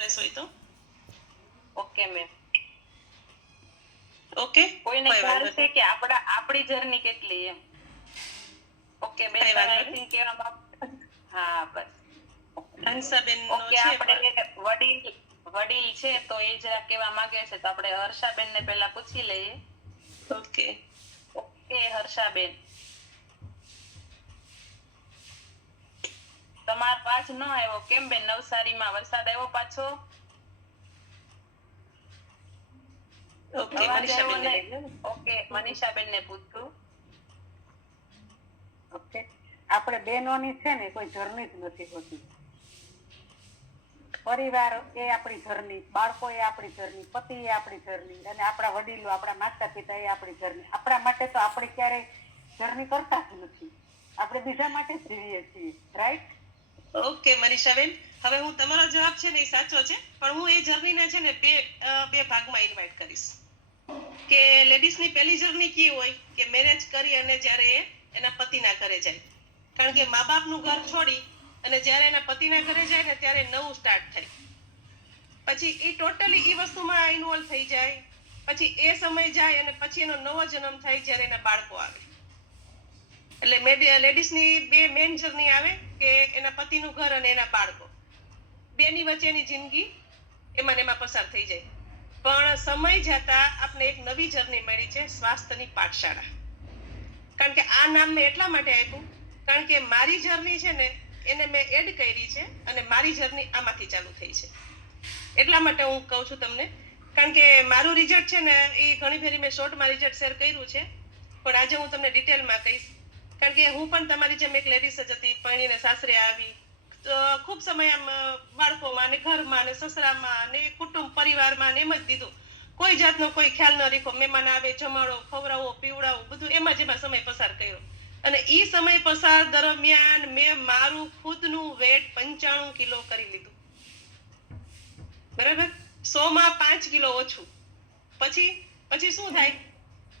Stress હોય તો okay ma'am. Okay, કોઈને કોઈ ખ્યાલ વાંધો છે નહીં. કે આપણી જર્ની કેટલી એમ? ઓકે બેન, કઈ તમે વાંધો આઈ થિંક કહેવા માંગો. હા બસ. હંસાબેન નો ઓકે, છે આપણે પણ વડીલ છે તો એ જરા કહેવા માંગે છે, તો આપણે હર્ષાબેન ને પહેલા પૂછી લઈએ. ઓકે. ઓકે હર્ષાબેન, તમારો પાછ ન આવ્યો કેમ બેન? નવસારીમાં વરસાદ આવ્યો પાછો? ઓકે, અવાજ આવ્યો મનીષાબેન ને લઈ નહીં. લો ને. ઓકે, મનીષાબેન ને પૂછું. ઓકે, આપણે બહેનોની છે ને કોઈ જર્ની જ નથી હોતી. પરિવાર એ આપણી જર્ની, બાળકો એ આપણી જર્ની, પતિ એ આપણી જર્ની, અને આપણા વડીલો, આપણા માતા પિતા એ આપણી જર્ની. આપણા માટે તો આપણે ક્યારેય જર્ની કરતા જ નથી. આપણે બીજા માટે જ જીવીએ છીએ, રાઈટ? ઓકે મનીષાબેન, હવે હું તમારો જવાબ છે ને એ સાચો છે, પણ હું એ જર્નીને છે ને બે ભાગમાં ઇન્વાઇટ કરીશ. કે લેડીઝની પહેલી જર્ની કેવી હોય કે મેરેજ કરી અને જ્યારે એ એના પતિના ઘરે જાય. કારણ કે મા બાપનું ઘર છોડી અને જ્યારે એના પતિના ઘરે જાય ને ત્યારે નવું સ્ટાર્ટ થાય. પછી એ ટોટલી એ વસ્તુમાં ઇન્વોલ્વ થઈ જાય. પછી એ સમય જાય અને પછી એનો નવો જન્મ થાય જ્યારે એના બાળકો આવે. એટલે લેડીઝની બે મેઇન જર્ની આવે કે એના પતિનું ઘર અને એના બાળકો. બેની વચ્ચેની જિંદગી એમાં ને એમાં પસાર થઈ જાય. પણ સમય જતા આપણે એક નવી જર્ની મળી છે, સ્વાસ્થ્યની પાઠશાળા. કારણ કે આ નામ મેં એટલા માટે આપ્યું કારણ કે મારી જર્ની છે ને એને મેં એડ કરી છે અને મારી જર્ની આમાંથી ચાલુ થઈ છે. એટલા માટે હું કહું છું તમને. કારણ કે મારું રિઝલ્ટ છે ને એ ઘણી ફેરી મેં શોર્ટમાં રિઝલ્ટ શેર કર્યું છે, પણ આજે હું તમને ડિટેલમાં કહીશ. કારણ કે હું પણ તમારી જેમ એક લેડીઝ જ હતી, પરણીને સાસરે આવી. તો ખૂબ સમય આમ બાળકોમાં ને ઘરમાં ને સસરામાં ને કુટુંબ પરિવારમાં ને એમ જ દીધું. કોઈ જાતનો કોઈ ખ્યાલ ન રાખ્યો. મહેમાન આવે, જમાડો, ખવડાવો, પીવડાવો, બધું એમાં જ એમાં સમય પસાર કર્યો. અને એ સમય પસાર દરમિયાન મેં મારું ખુદનું વેટ 95 કિલો કરી લીધું. બરાબર? 100માં 5 કિલો ઓછું. પછી શું થાય?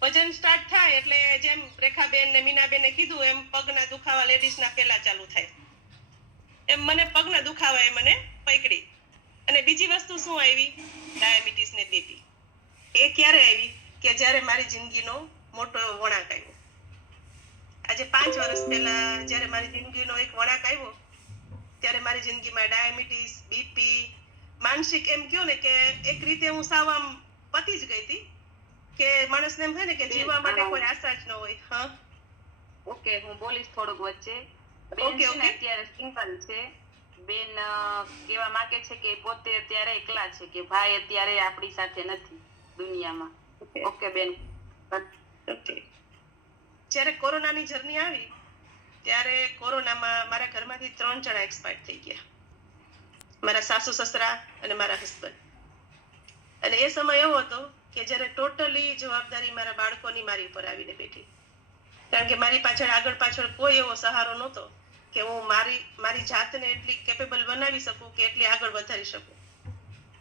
વજન સ્ટાર્ટ થાય એટલે જેમ રેખાબેન ને મીનાબેને કીધું એમ પગના દુખાવા લેડીઝના પહેલા ચાલુ થાય. એમ મને પગના દુખાવા એ મને પકડી. અને બીજી વસ્તુ શું આવી? ડાયાબિટીસ ને બીપી. એ ક્યારે આવી? કે જ્યારે મારી જિંદગીનો મોટો વળાંક આવ્યો. આજે 5 વર્ષ પહેલા જ્યારે મારી જિંદગીનો એક વળાંક આવ્યો, ત્યારે મારી જિંદગીમાં ડાયાબિટીસ, બીપી, માનસિક એમ કયો ને કે એક રીતે હું સાવ આમ પતી જ ગઈ હતી. કે માણસને એમ થાય ને કે જીવવા માટે કોઈ આશા જ ન હોય. હા ઓકે, હું બોલીશ થોડુંક વચ્ચે. બેન છે ને અત્યારે સિંગલ છે. બેન કહેવા માંગે છે કે પોતે અત્યારે એકલા છે, કે ભાઈ અત્યારે આપણી સાથે નથી દુનિયામાં. ઓકે બેન. ઓકે. જ્યારે કોરોનાની જર્ની આવી ત્યારે કોરોનામાં મારા ઘરમાંથી 3 જણા એક્સપાયર થઈ ગયા. મારા સાસુ સસરા અને મારા હસબન્ડ. અને એ સમય એવો હતો કે જ્યારે ટોટલી જવાબદારી મારા બાળકોની મારી ઉપર આવીને બેઠી. કારણ કે મારી આગળ પાછળ કોઈ એવો સહારો નહોતો કે હું મારી જાતને એટલી કેપેબલ બનાવી શકું કે એટલી આગળ વધારી શકું.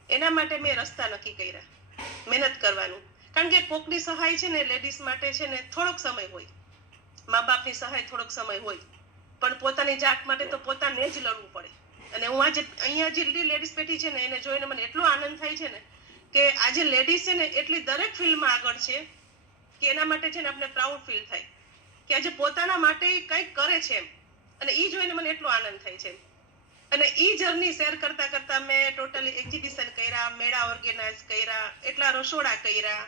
એના માટે મેં રસ્તા નક્કી કર્યા, મહેનત કરવાનું. કારણ કે કોકની સહાય છે ને લેડીઝ માટે છે ને થોડોક સમય હોય, મા બાપની સહાય થોડોક સમય હોય, પણ પોતાની જાત માટે તો પોતાને જ લડવું પડે. અને હું આજે અહીંયા જેટલી લેડીઝ બેઠી છે ને એને જોઈને મને એટલો આનંદ થાય છે ને કે આજે લેડીઝ છે ને એટલી દરેક ફિલ્ડમાં આગળ છે કે એના માટે છે ને આપણે પ્રાઉડ ફીલ થાય કે આજે પોતાના માટે કંઈક કરે છે એમ. અને એ જોઈને મને એટલો આનંદ થાય છે. અને ઈ જર્ની શેર કરતા કરતા મેં ટોટલી એક્ઝિબિશન કર્યા, મેળા ઓર્ગેનાઇઝ કર્યા, એટલા રસોડા કર્યા,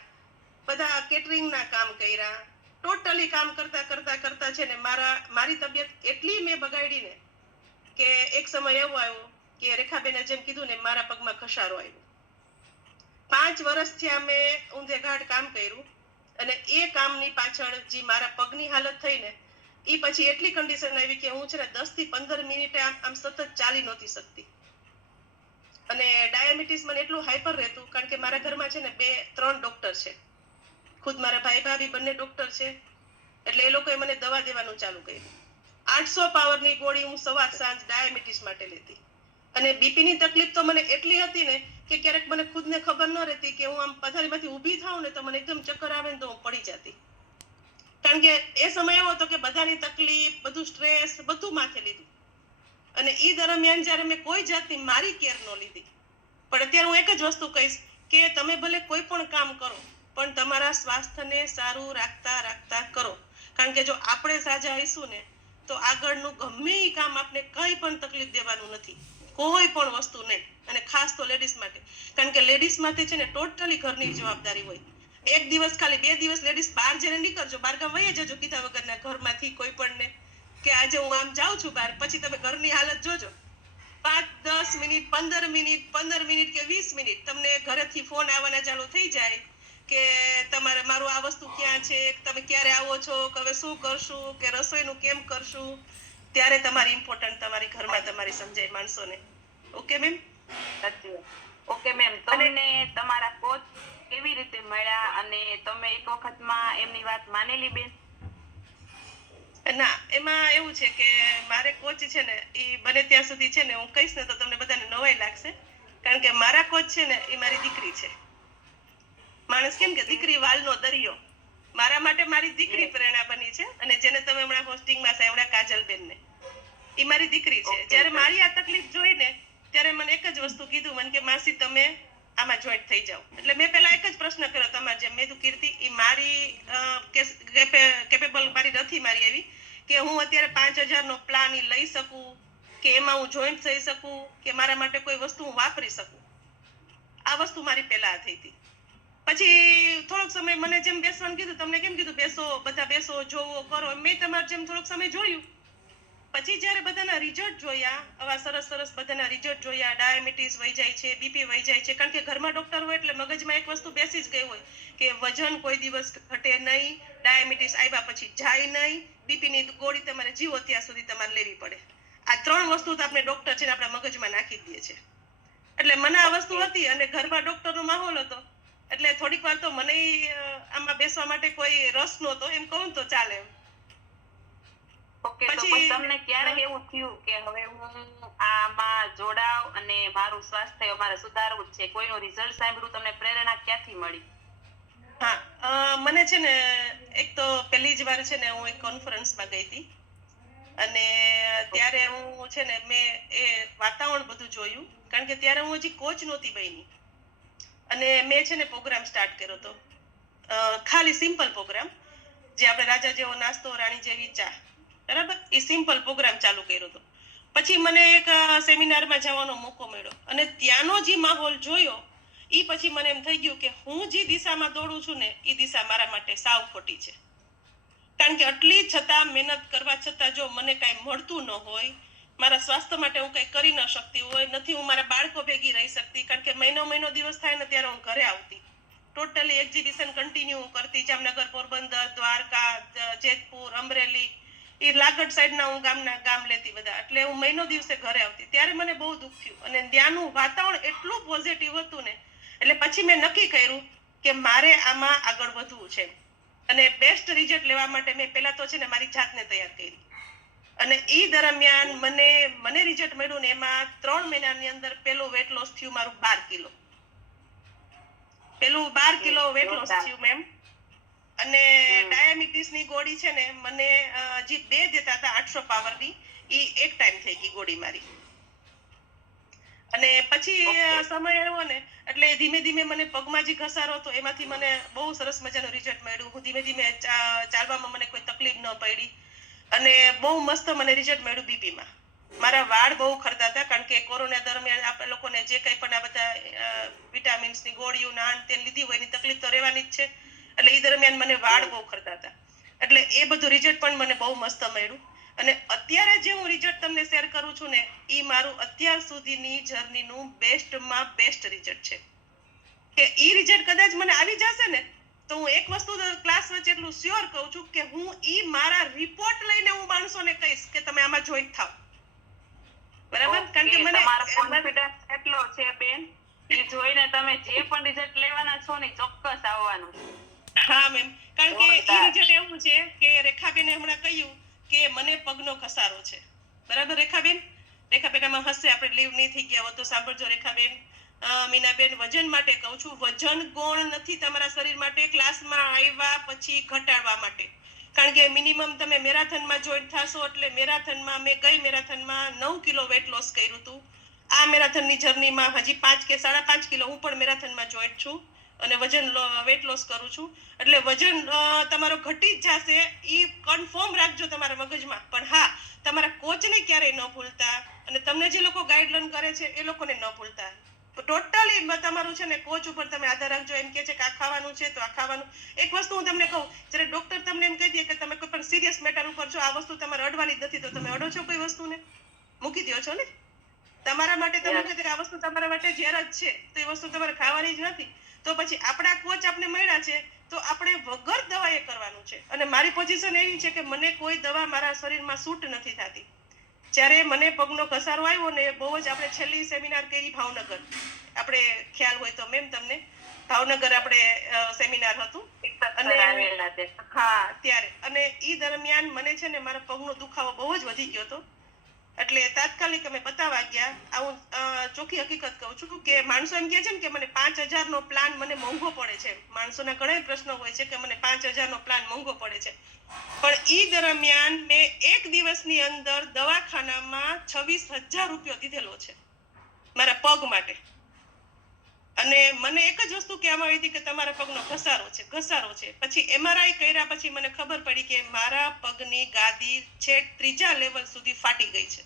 બધા કેટરિંગના કામ કર્યા. ટોટલી કામ કરતા કરતા કરતા છે ને મારી તબિયત એટલી મેં બગાડી ને કે એક સમય એવો આવ્યો કે રેખાબેને જેમ કીધું ને મારા પગમાં ઘસારો આવ્યો. 5 વર્ષથી મેં ઊંધે ઘાટ કામ કર્યું અને એ કામની પાછળ જે મારા પગની હાલત થઈ ને એ પછી એટલી કન્ડિશન આવી કે હું છે ને 10 થી 15 મિનિટે આમ સતત ચાલી નહોતી શકતી. અને ડાયાબિટીસ મને એટલું હાઈપર રહેતું કારણ કે મારા ઘરમાં છે ને 2-3 ડોક્ટર છે. ખુદ મારા ભાઈ ભાભી બંને ડોક્ટર છે. એટલે એ લોકોએ મને દવા દેવાનું ચાલુ કર્યું. 800 પાવરની ગોળી હું સવાર સાંજ ડાયાબિટીસ માટે લેતી. અને બીપીની તકલીફ તો મને એટલી હતી ને કે ક્યારેક મને ખુદને ખબર ન રહેતી કે હું આમ પથારીમાંથી ઊભી થાઉં ને તો મને એકદમ ચક્કર આવે ને તો હું પડી જતી. કારણ કે એ સમય એવો હતો કે બધાની તકલીફ, બધું સ્ટ્રેસ, બધું માથે લીધું. અને એ દરમિયાન જ્યારે મેં કોઈ જાતની મારી કેર ન લીધી પણ અત્યારે હું એક જ વસ્તુ કહીશ કે તમે ભલે કોઈ પણ કામ કરો પણ તમારા સ્વાસ્થ્યને સારું રાખતા રાખતા કરો. કારણ કે જો આપણે સાજા હઈશું ને તો આગળનું ગમે એ કામ આપણે કંઈ પણ તકલીફ દેવાનું નથી, કોઈ પણ વસ્તુ નહીં. અને ખાસ તો લેડીઝ માટે, કારણ કે લેડીઝ માટે છે ને ટોટલી ઘરની જવાબદારી હોય. એક દિવસ ખાલી 2 દિવસ લેડીઝ બહાર જઈને નીકળજો, બહારગામ વહી જજો કીધા વગરના ઘરમાંથી કોઈ પણ ને કે આજે હું આમ જાઉં છું બહાર, પછી તમે ઘરની હાલત જોજો. 5-10 મિનિટ 15 મિનિટ કે 20 મિનિટ તમને ઘરેથી ફોન આવવાના ચાલુ થઈ જાય કે તમારે મારું આ વસ્તુ ક્યાં છે, તમે ક્યારે આવો છો, હવે શું કરશું, કે રસોઈનું કેમ કરશું, ત્યારે તમારી ઇમ્પોર્ટન્ટ તમારી ઘરમાં તમારી સમજાય માણસોને. Okay ma'am? સાચી વાત. ઓકે મેમ, તમને તમારા કોચ કેવી રીતે મળ્યા અને તમે એક વખતમાં એમની વાત માનેલી બેન? ના, એમાં એવું છે કે મારે કોચ છે ને એ બને ત્યાં સુધી છે ને હું કહીશ ને તો તમને બધાને નવાઈ લાગશે, કારણ કે મારા કોચ છે ને એ મારી દીકરી છે. માણસ કેમ કે દીકરી વાલનો દરિયો, મારા માટે મારી દીકરી પ્રેરણા બની છે. અને જેને તમે હમણાં હોસ્ટિંગમાં સાંભળ્યા કાજલબેનને, એ મારી દીકરી છે. જ્યારે મારી આ તકલીફ જોઈ ને ત્યારે મને એક જ વસ્તુ કીધું, મને કે માસી તમે આમાં જોઈન્ટ થઈ જાઓ. એટલે મેં પહેલા એક જ પ્રશ્ન કર્યો તમારે જેમ, મેં કીધું કીર્તિ એ મારી કેપેબલ મારી નથી મારી એવી કે હું અત્યારે 5,000 નો પ્લાન લઈ શકું, કે એમાં હું જોઈન્ટ થઈ શકું, કે મારા માટે કોઈ વસ્તુ હું વાપરી શકું. આ વસ્તુ મારી પહેલા થઈ હતી. પછી થોડોક સમય મને જેમ બેસવાનું કીધું, તમને કેમ કીધું બેસો, બધા બેસો, જોવો, કરો, મેં તમારે જેમ થોડોક સમય જોયું. પછી જ્યારે બધાના રિઝલ્ટ જોયા, આવા સરસ સરસ બધાના રિઝલ્ટ જોયા, ડાયાબિટીસ વહી જાય છે, બીપી વહી જાય છે, કારણ કે ઘરમાં ડોક્ટર હોય એટલે મગજમાં એક વસ્તુ બેસી જ ગઈ હોય કે વજન કોઈ દિવસ ઘટે નહીં, ડાયાબિટીસ આવ્યા પછી જાય નહીં, બીપીની ગોળી તમારે જીવો ત્યાં સુધી તમારે લેવી પડે. આ 3 વસ્તુ તો આપણે ડોક્ટર છે ને આપણા મગજમાં નાખી દઈએ છે. એટલે મને આ વસ્તુ હતી અને ઘરમાં ડોક્ટરનો માહોલ હતો એટલે થોડીક વાર તો મને આમાં બેસવા માટે કોઈ રસ નહોતો, એમ કહું તો ચાલે એમ. ઓકે, તો પછી તમને ક્યારે એવું થયું કે હવે હું આમાં જોડાવ અને મારું સ્વાસ્થ્ય મારે સુધારવું છે? કોઈનું રિઝલ્ટ સાંભળ્યું, તમને પ્રેરણા ક્યાંથી મળી? હા, મને છે ને એક તો પહેલી જ વાર છે ને હું એક કોન્ફરન્સમાં ગઈ હતી અને ત્યારે હું છે ને મેં એ વાતાવરણ બધું જોયું, કારણ કે ત્યારે હું હજી કોચ નહોતી બની અને મેં છે ને પ્રોગ્રામ સ્ટાર્ટ કર્યો હતો, ખાલી સિમ્પલ પ્રોગ્રામ, જે આપણે રાજા જેવો નાસ્તો રાણી જેવી ચા, બરાબર, એ સિમ્પલ પ્રોગ્રામ ચાલુ કર્યો હતો. પછી મને એક સેમિનારમાં જવાનો મોકો મળ્યો અને ત્યાંનો જે માહોલ જોયો એ પછી મને એમ થઈ ગયું કે હું જે દિશામાં દોડું છું ને એ દિશા મારા માટે સાવ ખોટી છે. કારણ કે આટલી છતાં મહેનત કરવા છતાં જો મને કાંઈ મળતું ન હોય, મારા સ્વાસ્થ્ય માટે હું કંઈ કરી ન શકતી હોય, નથી હું મારા બાળકો ભેગી રહી શકતી, કારણ કે મહિનો દિવસ થાય ને ત્યારે હું ઘરે આવતી, ટોટલી એક્ઝિબિશન કન્ટિન્યુ કરતી, જામનગર, પોરબંદર, દ્વારકા, જેતપુર, અમરેલી, એ લાગડ સાઈડના હું ગામ લેતી બધા, એટલે હું મહિનો દિવસે ઘરે આવતી. ત્યારે મને બહુ દુઃખ થયું અને ત્યાંનું વાતાવરણ એટલું પોઝિટિવ હતું ને, એટલે પછી મેં નક્કી કર્યું કે મારે આમાં આગળ વધવું છે અને બેસ્ટ રિઝલ્ટ લેવા માટે મેં પહેલા તો છે ને મારી જાતને તૈયાર કરી અને એ દરમિયાન મને રિઝલ્ટ મળ્યું ને એમાં 3 મહિનાની અંદર પેલું વેટ લોસ થયું મારું 12 કિલો. પેલું 12 કિલો વેટ લોસ થયું મેમ. અને ડાયાબિટીસની ગોળી છે ને મને જે 2 દેતા હતા 800 પાવરની, એ એક ટાઈમ થઈ ગઈ ગોળી મારી. અને પછી સમય આવ્યો ને એટલે ધીમે ધીમે મને પગમાં જે ઘસારો હતો એમાંથી મને બહુ સરસ મજાનું રિઝલ્ટ મળ્યું. હું ધીમે ધીમે ચાલવામાં મને કોઈ તકલીફ ન પડી અને બહુ મસ્ત મને રિઝલ્ટ મળ્યું બીપીમાં. મારા વાળ બહુ ખરતા હતા, કારણ કે કોરોના દરમિયાન આપણે લોકોને જે કંઈ પણ આ બધા વિટામિન્સની ગોળીઓ નાન તે લીધી હોય એની તકલીફ તો રહેવાની જ છે. એટલે એ દરમિયાન મને વાળ બહુ ખરતા હતા, એટલે એ બધું રિઝલ્ટ પણ મને બહુ મસ્ત મળ્યું. અને અત્યારે જે હું રિઝલ્ટ તમને શેર કરું છું ને એ મારું અત્યાર સુધીની જર્નીનું બેસ્ટમાં બેસ્ટ રિઝલ્ટ છે. કે એ રિઝલ્ટ કદાચ મને આવી જશે ને તો હું એક વસ્તુ ક્લાસ વચ્ચે એટલું શ્યોર કહું છું કે હું ઈ મારા રિપોર્ટ લઈને હું માણસોને કહીશ કે તમે આમાં જોઈન્ટ થાવ. બરાબર? કારણ કે મને તમારો કોન્ફિડન્સ એટલો છે બેન, એ જોઈને તમે જે પણ રિઝલ્ટ લેવાના છો ને ચોક્કસ આવવાનું છે. હા મેમ, કારણ કે એ રિઝલ્ટ એવું છે કે રેખાબેને હમણાં કહ્યું કે મને પગનો ઘસારો છે. બરાબર રેખાબેન? રેખાબેન આમાં હશે, આપણે લીવ નહીં થઈ ગયા હોય તો સાંભળજો રેખાબેન. મીનાબેન, વજન માટે કહું છું, વજન ગૌણ નથી તમારા શરીર માટે, ક્લાસમાં આવ્યા પછી ઘટાડવા માટે. કારણ કે મિનિમમ તમે મેરાથનમાં જોઈન્ટ થશો એટલે મેરાથનમાં મેં ગઈ મેરાથનમાં 9 કિલો વેટ લોસ કર્યું હતું. આ મેરાથનની જર્નીમાં હજી 5 કે 5.5 કિલો હું પણ મેરાથનમાં જોઈન્ટ છું અને વજન વેટ લોસ કરું છું. એટલે વજન તમારો ઘટી જ જશે એ કન્ફર્મ રાખજો તમારા મગજમાં. પણ હા, તમારા કોચને ક્યારેય ન ભૂલતા અને તમને જે લોકો ગાઈડલાઈન કરે છે એ લોકોને ન ભૂલતા. ટોટલી તમારું છે ને કોચ ઉપર તમે આધાર રાખજો. એમ કે છે કે આ ખાવાનું છે તો આ ખાવાનું. એક વસ્તુ હું તમને કહું, જ્યારે ડોક્ટર તમને એમ કહી દે કે તમે કોઈ પણ સિરિયસ મેટર ઉપર છો, આ વસ્તુ તમારે અડવાની જ નથી, તો તમે અડો છો કોઈ વસ્તુને? મૂકી દો છો ને. તમારા માટે તમે કહે કે આ વસ્તુ તમારા માટે ઝેર જ છે તો એ વસ્તુ તમારે ખાવાની જ નથી. તો પછી આપણા કોચ આપણે મળ્યા છે તો આપણે વગર દવાએ કરવાનું છે. અને મારી પોઝિશન એવી છે કે મને કોઈ દવા મારા શરીરમાં સૂટ નથી થતી. જ્યારે મને પગનો ઘસારો આવ્યો ને, બહુ જ આપણે છેલ્લી સેમિનાર કરી ભાવનગર, આપણે ખ્યાલ હોય તો મેમ તમને, ભાવનગર આપણે સેમિનાર હતું અને હા ત્યારે, અને એ દરમિયાન મને છે ને મારા પગનો દુખાવો બહુ જ વધી ગયો હતો. એટલે તાત્કાલિક અમે બતાવવા ગયા. હું ચોખ્ખી હકીકત કહું છું કે માણસો એમ કહે છે ને કે મને 5,000નો પ્લાન મને મોંઘો પડે છે. માણસોના ઘણા પ્રશ્નો હોય છે કે મને 5,000નો પ્લાન મોંઘો પડે છે. પણ એ દરમિયાન મેં એક દિવસની અંદર દવાખાનામાં 26,000 રૂપિયો દીધેલો છે મારા પગ માટે. અને મને એક જ વસ્તુ કહેવામાં આવી હતી કે તમારા પગનો ઘસારો છે. પછી MRI કર્યા પછી મને ખબર પડી કે મારા પગની ગાદી છેક 3જા લેવલ સુધી ફાટી ગઈ છે.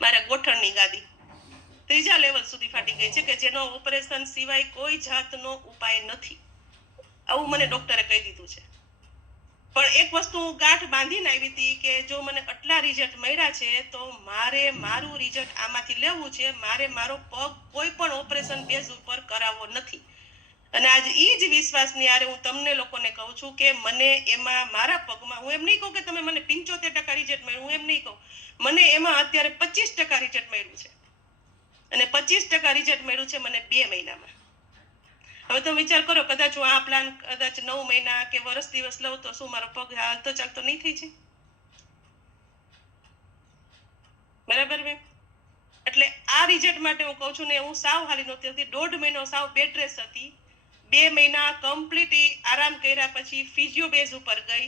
મારા ગોઠણની ગાદી 3જા લેવલ સુધી ફાટી ગઈ છે કે જેનો ઓપરેશન સિવાય કોઈ જાતનો ઉપાય નથી. આવું મને ડોક્ટરે કહી દીધું છે. પણ એક વસ્તુ હું ગાંઠ બાંધીને આવી હતી કે જો મને આટલા રિઝલ્ટ મળ્યા છે તો મારે મારું રિઝલ્ટ આમાંથી લેવું છે. મારે મારો પગ કોઈ પણ ઓપરેશન બેઝ ઉપર કરાવવો નથી. અને આજ એ જ વિશ્વાસની આરે હું તમને લોકોને કહું છું કે મને એમાં મારા પગમાં, હું એમ નહીં કહું કે તમે મને 75% રિઝલ્ટ મળ્યું, હું એમ નહીં કહું, મને એમાં અત્યારે 25% રિઝલ્ટ મળ્યું છે. અને 25% રિઝલ્ટ મળ્યું છે મને 2 મહિનામાં. હવે તમે વિચાર કરો, કદાચ હું આ પ્લાન કદાચ 9 મહિના કે વર્ષ દિવસ લઉં તો શું મારો પગ હાલતો ચાલતો નહીં થઈ જાય? બરાબર મેમ? એટલે આ રિઝલ્ટ માટે હું કહું છું ને, હું સાવ હારી નહોતી હતી. 1.5 મહિનો સાવ બેડ રેસ્ટ હતી. 2 મહિના કમ્પ્લીટ આરામ કર્યા પછી ફિઝિયો બેઝ ઉપર ગઈ.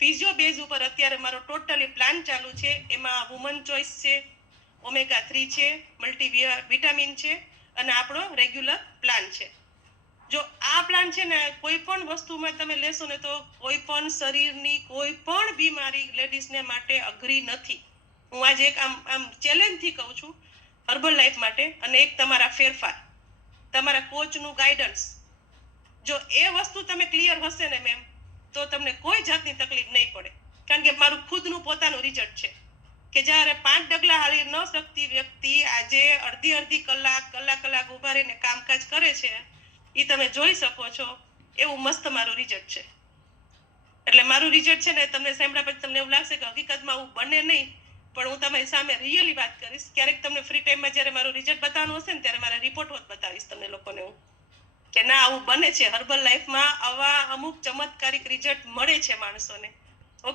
ફિઝિયો બેઝ ઉપર અત્યારે મારો ટોટલી પ્લાન ચાલુ છે. એમાં વુમન ચોઇસ છે, ઓમેગા 3 છે, મલ્ટી વિટામિન છે અને આપણો રેગ્યુલર પ્લાન છે. જો આ પ્લાન છે ને કોઈ પણ વસ્તુમાં તમે લેશો ને તો કોઈ પણ શરીરની કોઈ પણ બીમારી લેડીઝને માટે અઘરી નથી. હું આજે એક આમ ચેલેન્જથી કહું છું હર્બલ લાઈફ માટે. અને એક તમારા ફેરફાર, તમારા કોચનું ગાઈડન્સ, જો એ વસ્તુ તમે ક્લિયર હશે ને મેમ, તો તમને કોઈ જાતની તકલીફ નહીં પડે. કારણ કે મારું ખુદનું પોતાનું રિઝલ્ટ છે કે જ્યારે 5 ડગલા હાલી ન શકતી વ્યક્તિ આજે અડધી કલાક ઊભા રહીને કામકાજ કરે છે. એ તમે જોઈ શકો છો. એવું મસ્ત મારું રિઝલ્ટ છે. એટલે મારું રિઝલ્ટ છે ને તમને સાંભળ્યા પછી તમને એવું લાગશે કે હકીકતમાં આવું બને નહીં, પણ હું તમારી સામે રિયલી વાત કરીશ. ક્યારેક તમને ફ્રી ટાઈમમાં જ્યારે મારું રિઝલ્ટ બતાવવાનું હશે ને ત્યારે મારા રિપોર્ટ હોત બતાવીશ તમને લોકોને હું કે ના આવું બને છે. હર્બલ લાઈફમાં આવા અમુક ચમત્કારિક રિઝલ્ટ મળે છે માણસોને.